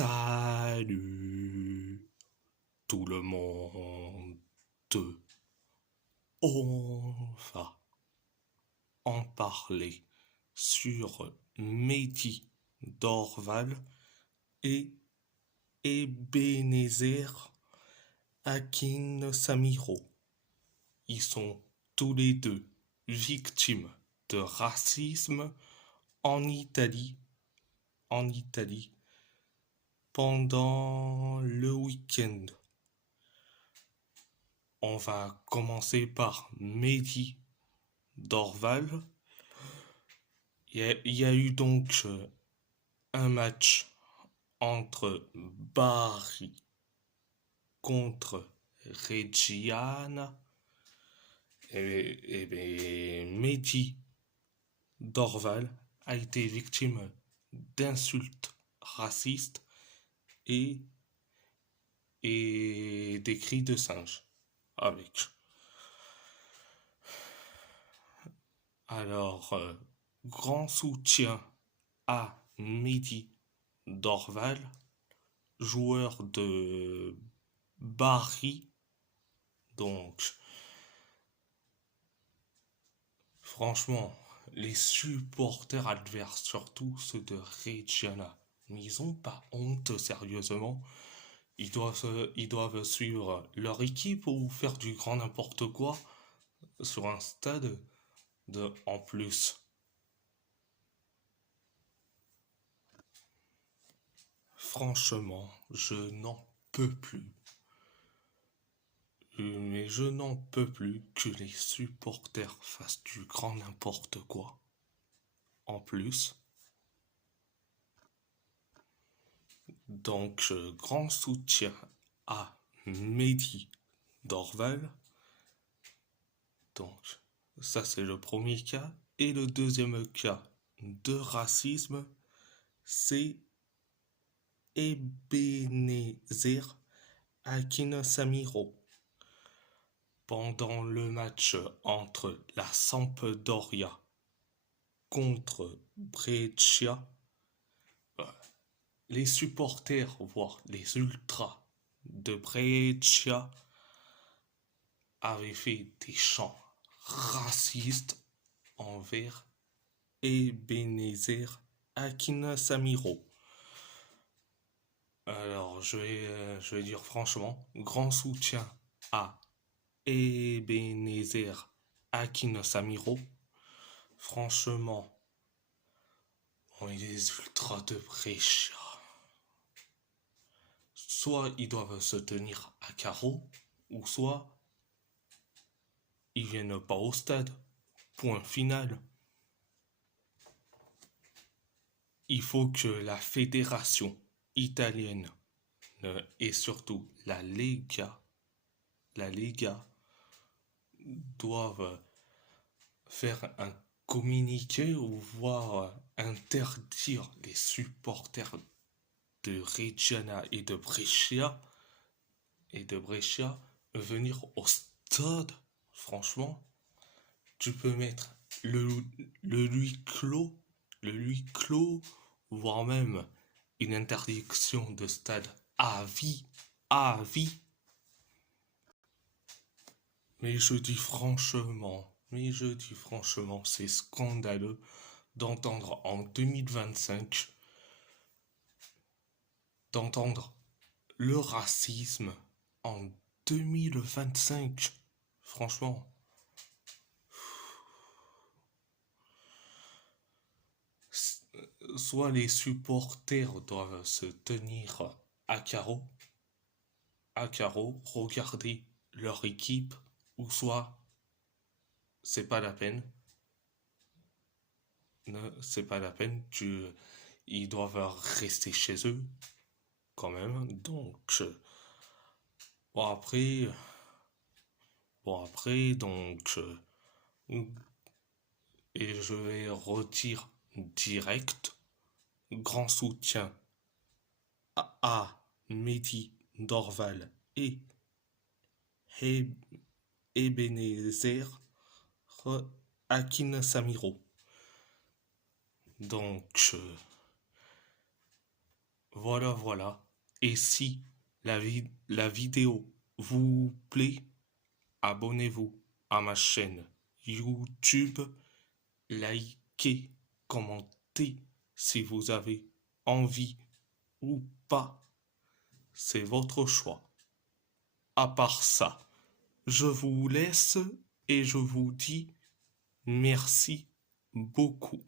Salut tout le monde. On va en parler sur Mehdi Dorval et Ebenezer Akinsamiro. Ils sont tous les deux victimes de racisme en Italie, pendant le week-end. On va commencer par Mehdi Dorval. Il y a eu donc un match entre Bari contre Reggiana. Et Mehdi Dorval a été victime d'insultes racistes et, et des cris de singe. Alors, grand soutien à Mehdi Dorval, joueur de Bari. Donc, franchement, les supporters adverses, surtout ceux de Reggiana, mais ils ont pas honte, sérieusement. Ils doivent suivre leur équipe ou faire du grand n'importe quoi sur un stade en plus. Franchement, je n'en peux plus. Mais je n'en peux plus que les supporters fassent du grand n'importe quoi. En plus. Donc, grand soutien à Mehdi Dorval. Donc, ça c'est le premier cas. Et le deuxième cas de racisme, c'est Ebenezer Akinsamiro. Pendant le match entre la Sampdoria contre Brescia, les supporters, voire les ultras de Brescia avaient fait des chants racistes envers Ebenezer Akinsamiro. Alors, je vais dire franchement, grand soutien à Ebenezer Akinsamiro. Franchement, on est des ultras de Brescia. Soit ils doivent se tenir à carreau, ou soit ils viennent pas au stade. Point final. Il faut que la fédération italienne et surtout la Lega doivent faire un communiqué ou voire interdire les supporters de Reggiana et de Brescia venir au stade. Franchement, tu peux mettre le huis clos, voire même une interdiction de stade à vie. Mais je dis franchement, c'est scandaleux d'entendre en 2025, d'entendre le racisme en 2025. Franchement. Soit les supporters doivent se tenir à carreau, regarder leur équipe, ou soit c'est pas la peine. C'est pas la peine. Ils doivent rester chez eux quand même. Donc bon après, donc et je vais redire direct. Grand soutien à Mehdi Dorval et Ebenezer Akinsamiro. Donc Voilà, voilà. Et si la vidéo vous plaît, abonnez-vous à ma chaîne YouTube, likez, commentez si vous avez envie ou pas. C'est votre choix. À part ça, je vous laisse et je vous dis merci beaucoup.